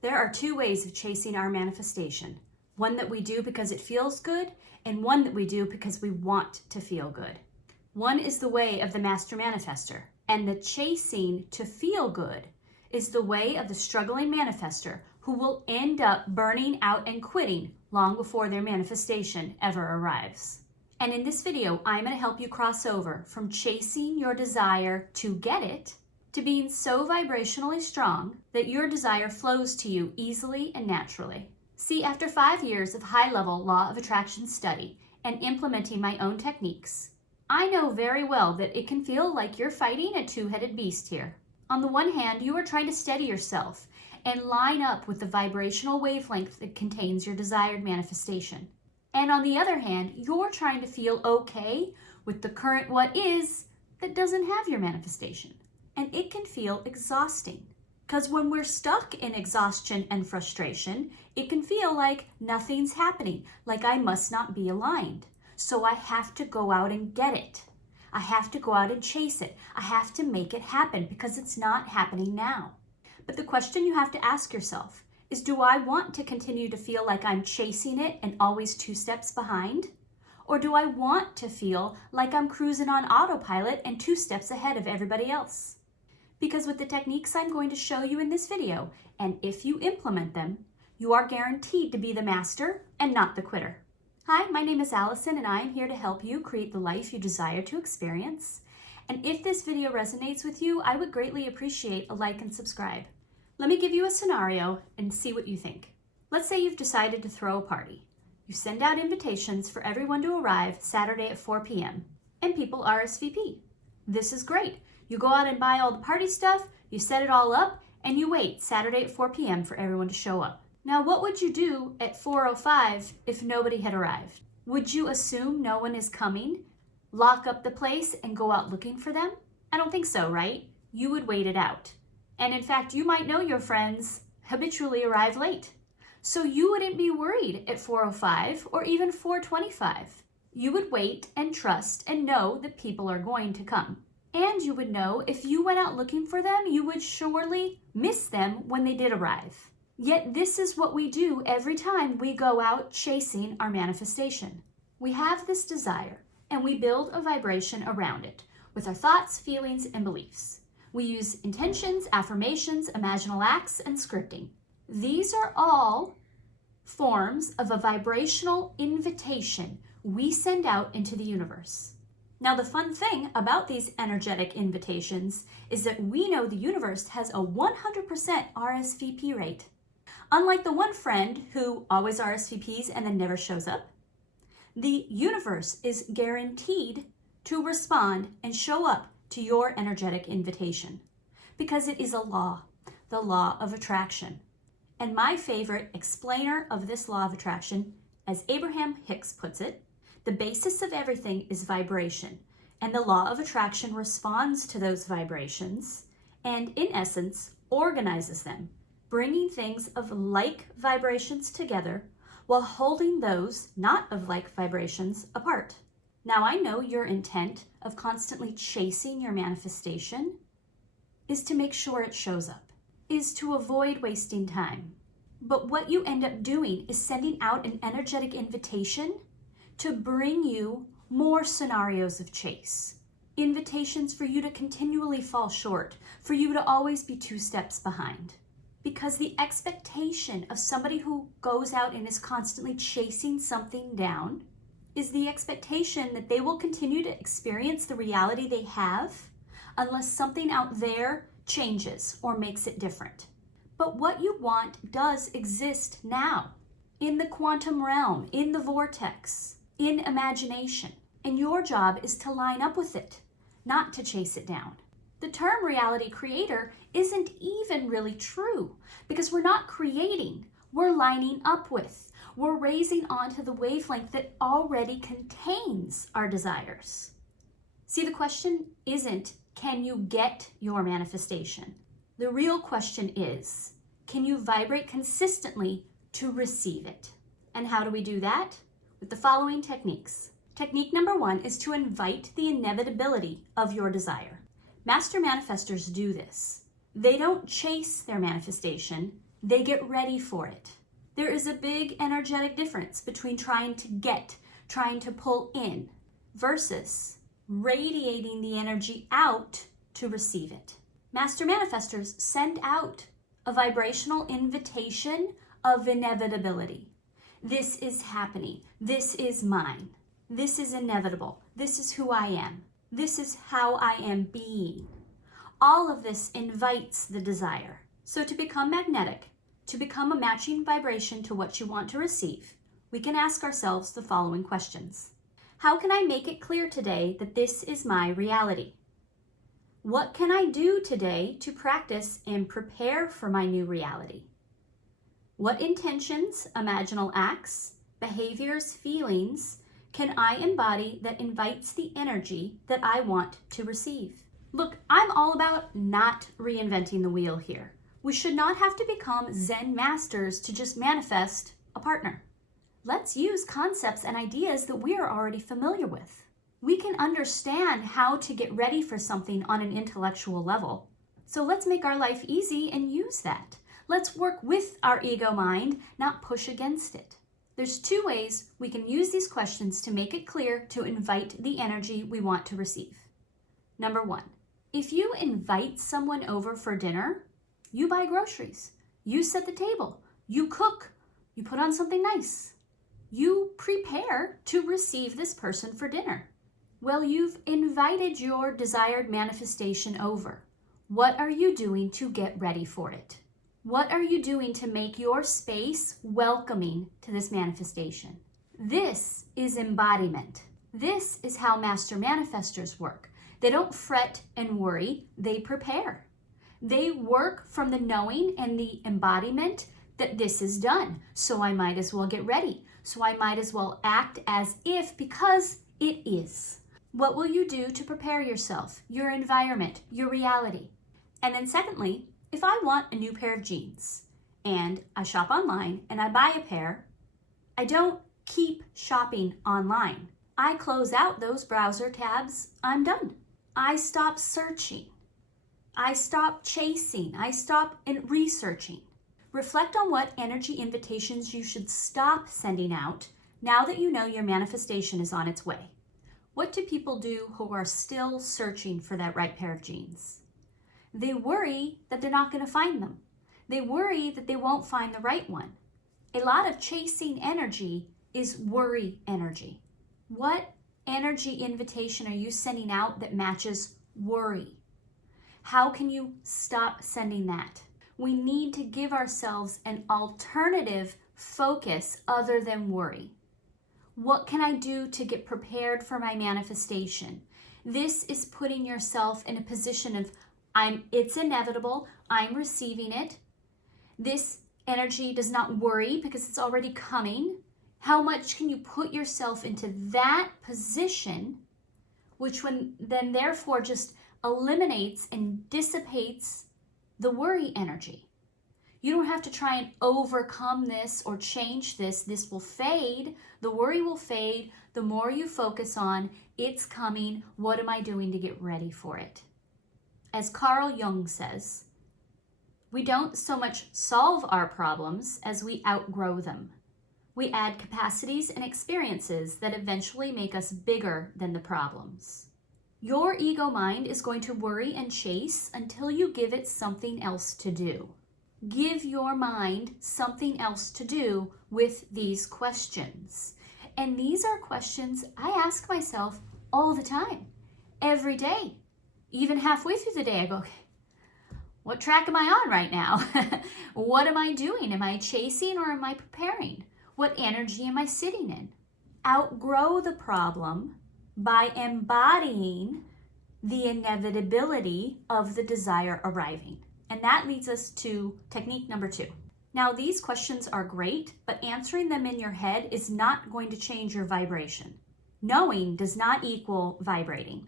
There are two ways of chasing our manifestation. One that we do because it feels good, and one that we do because we want to feel good. One is the way of the master manifestor, and the chasing to feel good is the way of the struggling manifestor who will end up burning out and quitting long before their manifestation ever arrives. And in this video, I'm going to help you cross over from chasing your desire to get it to being so vibrationally strong that your desire flows to you easily and naturally. See, after 5 years of high-level law of attraction study and implementing my own techniques, I know very well that it can feel like you're fighting a two-headed beast here. On the one hand, you are trying to steady yourself and line up with the vibrational wavelength that contains your desired manifestation. And on the other hand, you're trying to feel okay with the current what is that doesn't have your manifestation. And it can feel exhausting. Because when we're stuck in exhaustion and frustration, it can feel like nothing's happening, like I must not be aligned. So I have to go out and get it. I have to go out and chase it. I have to make it happen because it's not happening now. But the question you have to ask yourself is, do I want to continue to feel like I'm chasing it and always 2 steps behind? Or do I want to feel like I'm cruising on autopilot and 2 steps ahead of everybody else? Because with the techniques I'm going to show you in this video, and if you implement them, you are guaranteed to be the master and not the quitter. Hi, my name is Allison, and I am here to help you create the life you desire to experience. And if this video resonates with you, I would greatly appreciate a like and subscribe. Let me give you a scenario and see what you think. Let's say you've decided to throw a party. You send out invitations for everyone to arrive Saturday at 4 p.m. and people RSVP. This is great. You go out and buy all the party stuff, you set it all up, and you wait Saturday at 4 p.m. for everyone to show up. Now, what would you do at 4:05 if nobody had arrived? Would you assume no one is coming, lock up the place, and go out looking for them? I don't think so, right? You would wait it out. And in fact, you might know your friends habitually arrive late. So you wouldn't be worried at 4:05 or even 4:25. You would wait and trust and know that people are going to come. And you would know if you went out looking for them, you would surely miss them when they did arrive. Yet this is what we do every time we go out chasing our manifestation. We have this desire and we build a vibration around it with our thoughts, feelings, and beliefs. We use intentions, affirmations, imaginal acts, and scripting. These are all forms of a vibrational invitation we send out into the universe. Now, the fun thing about these energetic invitations is that we know the universe has a 100% RSVP rate. Unlike the one friend who always RSVPs and then never shows up, the universe is guaranteed to respond and show up to your energetic invitation because it is a law, the law of attraction. And my favorite explainer of this law of attraction, as Abraham Hicks puts it, the basis of everything is vibration, and the law of attraction responds to those vibrations and, in essence, organizes them, bringing things of like vibrations together while holding those not of like vibrations apart. Now, I know your intent of constantly chasing your manifestation is to make sure it shows up, is to avoid wasting time. But what you end up doing is sending out an energetic invitation to bring you more scenarios of chase. Invitations for you to continually fall short, for you to always be 2 steps behind. Because the expectation of somebody who goes out and is constantly chasing something down is the expectation that they will continue to experience the reality they have unless something out there changes or makes it different. But what you want does exist now, in the quantum realm, in the vortex, in imagination. And your job is to line up with it, not to chase it down. The term reality creator isn't even really true because we're not creating, we're lining up with. We're raising onto the wavelength that already contains our desires. See, the question isn't, can you get your manifestation? The real question is, can you vibrate consistently to receive it? And how do we do that? With the following techniques. Technique number 1 is to invite the inevitability of your desire. Master manifestors do this. They don't chase their manifestation, They get ready for it. There is a big energetic difference between trying to get, trying to pull in, versus radiating the energy out to receive it. Master manifestors send out a vibrational invitation of inevitability. This is happening. This is mine. This is inevitable. This is who I am. This is how I am being. All of this invites the desire. So to become magnetic, to become a matching vibration to what you want to receive, we can ask ourselves the following questions. How can I make it clear today that this is my reality? What can I do today to practice and prepare for my new reality? What intentions, imaginal acts, behaviors, feelings can I embody that invites the energy that I want to receive? Look, I'm all about not reinventing the wheel here. We should not have to become Zen masters to just manifest a partner. Let's use concepts and ideas that we are already familiar with. We can understand how to get ready for something on an intellectual level. So let's make our life easy and use that. Let's work with our ego mind, not push against it. There's two ways we can use these questions to make it clear to invite the energy we want to receive. Number one, if you invite someone over for dinner, you buy groceries, you set the table, you cook, you put on something nice. You prepare to receive this person for dinner. Well, you've invited your desired manifestation over. What are you doing to get ready for it? What are you doing to make your space welcoming to this manifestation? This is embodiment. This is how master manifestors work. They don't fret and worry, they prepare. They work from the knowing and the embodiment that this is done, so I might as well get ready. So I might as well act as if, because it is. What will you do to prepare yourself, your environment, your reality? And then secondly, if I want a new pair of jeans and I shop online and I buy a pair, I don't keep shopping online. I close out those browser tabs. I'm done. I stop searching. I stop chasing. I stop researching. Reflect on what energy invitations you should stop sending out now that you know your manifestation is on its way. What do people do who are still searching for that right pair of jeans? They worry that they're not going to find them. They worry that they won't find the right one. A lot of chasing energy is worry energy. What energy invitation are you sending out that matches worry? How can you stop sending that? We need to give ourselves an alternative focus other than worry. What can I do to get prepared for my manifestation? This is putting yourself in a position of, it's inevitable, I'm receiving it. This energy does not worry because it's already coming. How much can you put yourself into that position, which then therefore just eliminates and dissipates the worry energy? You don't have to try and overcome this or change this. This will fade. The worry will fade. The more you focus on, it's coming. What am I doing to get ready for it? As Carl Jung says, we don't so much solve our problems as we outgrow them. We add capacities and experiences that eventually make us bigger than the problems. Your ego mind is going to worry and chase until you give it something else to do. Give your mind something else to do with these questions. And these are questions I ask myself all the time, every day. Even halfway through the day, I go, okay, what track am I on right now? What am I doing? Am I chasing or am I preparing? What energy am I sitting in? Outgrow the problem by embodying the inevitability of the desire arriving. And that leads us to technique number 2. Now, these questions are great, but answering them in your head is not going to change your vibration. Knowing does not equal vibrating.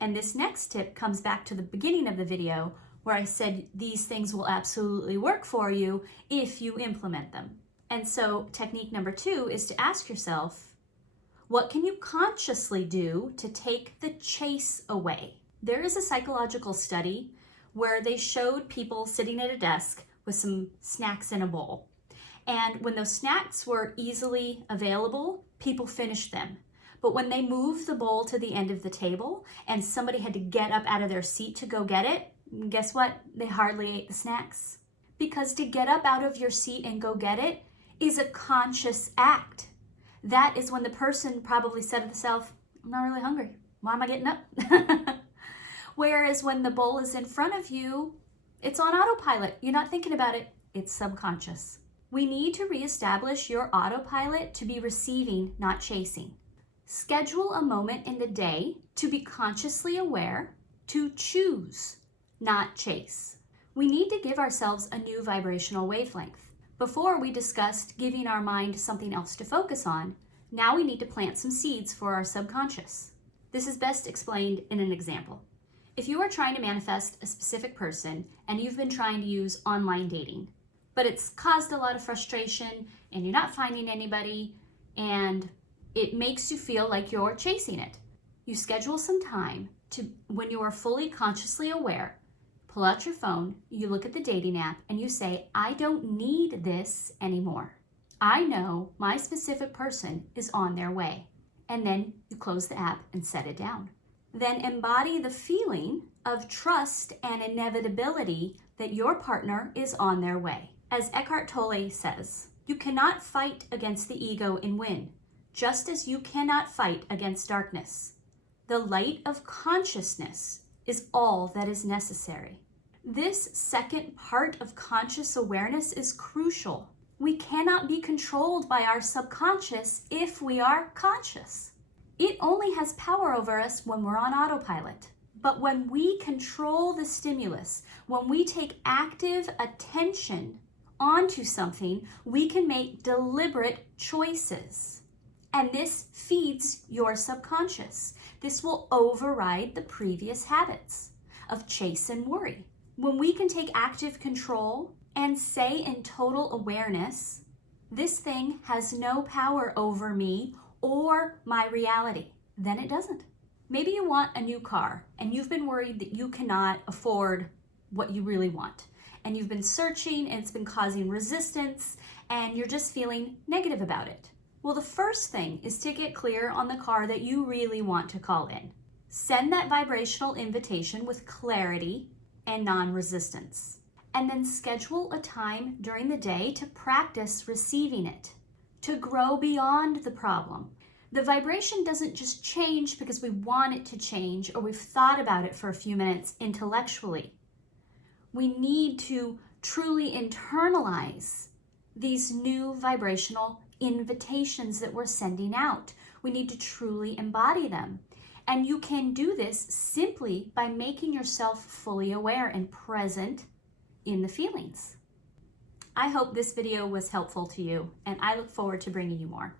And this next tip comes back to the beginning of the video where I said these things will absolutely work for you if you implement them. And so technique number 2 is to ask yourself, what can you consciously do to take the chase away? There is a psychological study where they showed people sitting at a desk with some snacks in a bowl. And when those snacks were easily available, people finished them. But when they moved the bowl to the end of the table and somebody had to get up out of their seat to go get it, guess what? They hardly ate the snacks. Because to get up out of your seat and go get it is a conscious act. That is when the person probably said to themselves, I'm not really hungry. Why am I getting up? Whereas when the bowl is in front of you, it's on autopilot. You're not thinking about it. It's subconscious. We need to reestablish your autopilot to be receiving, not chasing. Schedule a moment in the day to be consciously aware, to choose, not chase. We need to give ourselves a new vibrational wavelength. Before we discussed giving our mind something else to focus on, now we need to plant some seeds for our subconscious. This is best explained in an example. If you are trying to manifest a specific person and you've been trying to use online dating, but it's caused a lot of frustration and you're not finding anybody and it makes you feel like you're chasing it, you schedule some time to, when you are fully consciously aware, pull out your phone, you look at the dating app and you say, I don't need this anymore. I know my specific person is on their way. And then you close the app and set it down. Then embody the feeling of trust and inevitability that your partner is on their way. As Eckhart Tolle says, you cannot fight against the ego and win, just as you cannot fight against darkness. The light of consciousness is all that is necessary. This second part of conscious awareness is crucial. We cannot be controlled by our subconscious if we are conscious. It only has power over us when we're on autopilot. But when we control the stimulus, when we take active attention onto something, we can make deliberate choices. And this feeds your subconscious. This will override the previous habits of chase and worry. When we can take active control and say in total awareness, this thing has no power over me or my reality, then it doesn't. Maybe you want a new car and you've been worried that you cannot afford what you really want. And you've been searching and it's been causing resistance and you're just feeling negative about it. Well, the first thing is to get clear on the car that you really want to call in. Send that vibrational invitation with clarity and non-resistance. And then schedule a time during the day to practice receiving it, to grow beyond the problem. The vibration doesn't just change because we want it to change or we've thought about it for a few minutes intellectually. We need to truly internalize these new vibrational invitations that we're sending out. We need to truly embody them. And you can do this simply by making yourself fully aware and present in the feelings. I hope this video was helpful to you, and I look forward to bringing you more.